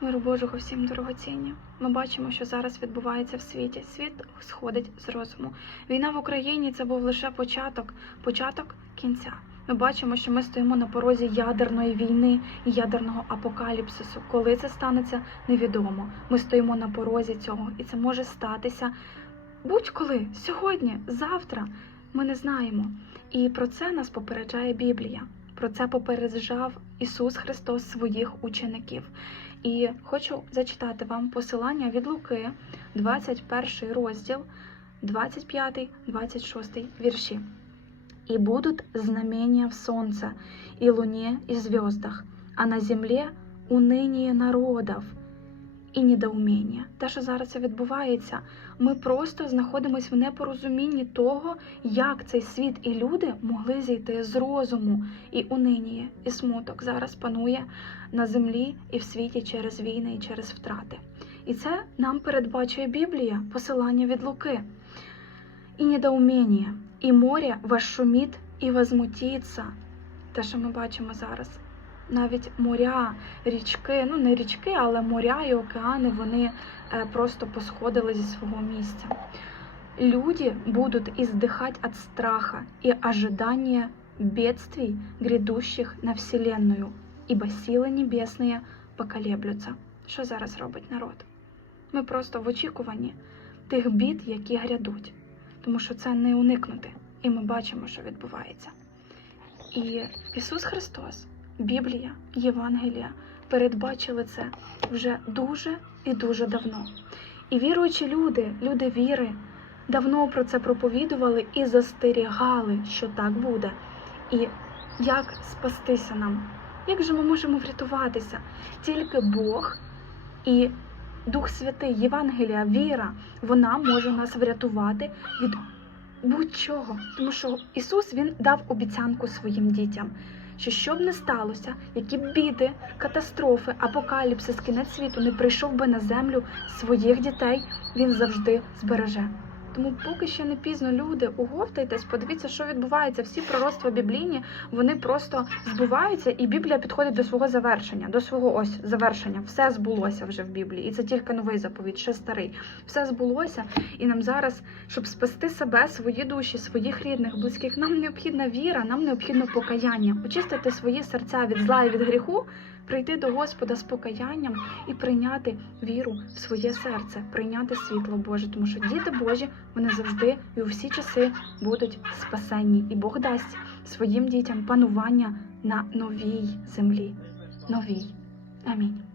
Миру Божого всім дорогоцінні. Ми бачимо, що зараз відбувається в світі. Світ сходить з розуму. Війна в Україні це був лише початок, початок кінця. Ми бачимо, що ми стоїмо на порозі ядерної війни і ядерного апокаліпсису. Коли це станеться, невідомо. Ми стоїмо на порозі цього, і це може статися будь-коли, сьогодні, завтра. Ми не знаємо. І про це нас попереджає Біблія. Про це попереджав Ісус Христос своїх учеників. І хочу зачитати вам посилання від Луки, 21 розділ, 25-26 вірші. «І будут знамения в сонце, и луне, и звездах, а на земле уныние народов і недоуміння. Те, що зараз це відбувається, ми просто знаходимося в непорозумінні того, як цей світ і люди могли зійти з розуму, і униніє, і смуток зараз панує на землі і в світі через війни і через втрати. І це нам передбачує Біблія, посилання від Луки. І недоуміння, і море вашуміт і возмутіться. Те, що ми бачимо зараз. Навіть моря, річки, ну не річки, але моря і океани вони е, просто посходили зі свого місця. Люди будут издыхать от страха и ожидания бедствий, грядущих на Вселенную, ибо сили небесні поколеблються. Що зараз робить народ? Ми просто в очікуванні тих бід, які грядуть, тому що це не уникнути, і ми бачимо, що відбувається. І Ісус Христос, Біблія, Євангелія передбачили це вже дуже і дуже давно. І віруючі люди, люди віри, давно про це проповідували і застерігали, що так буде. І як спастися нам? Як же ми можемо врятуватися? Тільки Бог і Дух Святий, Євангелія, віра, вона може нас врятувати від будь-чого. Тому що Ісус Він дав обіцянку своїм дітям, що що б не сталося, які б біди, катастрофи, апокаліпсис, кінець світу не прийшов би на землю своїх дітей, Він завжди збереже. Тому поки ще не пізно люди, оговтайтесь, подивіться, що відбувається. Всі пророцтва біблійні вони просто збуваються, і Біблія підходить до свого завершення, до свого ось завершення. Все збулося вже в Біблії, і це тільки новий заповідь, ще старий. Все збулося, і нам зараз, щоб спасти себе, свої душі, своїх рідних, близьких, нам необхідна віра, нам необхідно покаяння, очистити свої серця від зла і від гріху, прийти до Господа з покаянням і прийняти віру в своє серце, прийняти світло Боже, тому що діти Божі вони завжди і у всі часи будуть спасенні, і Бог дасть своїм дітям панування на новій землі. Новій. Амінь.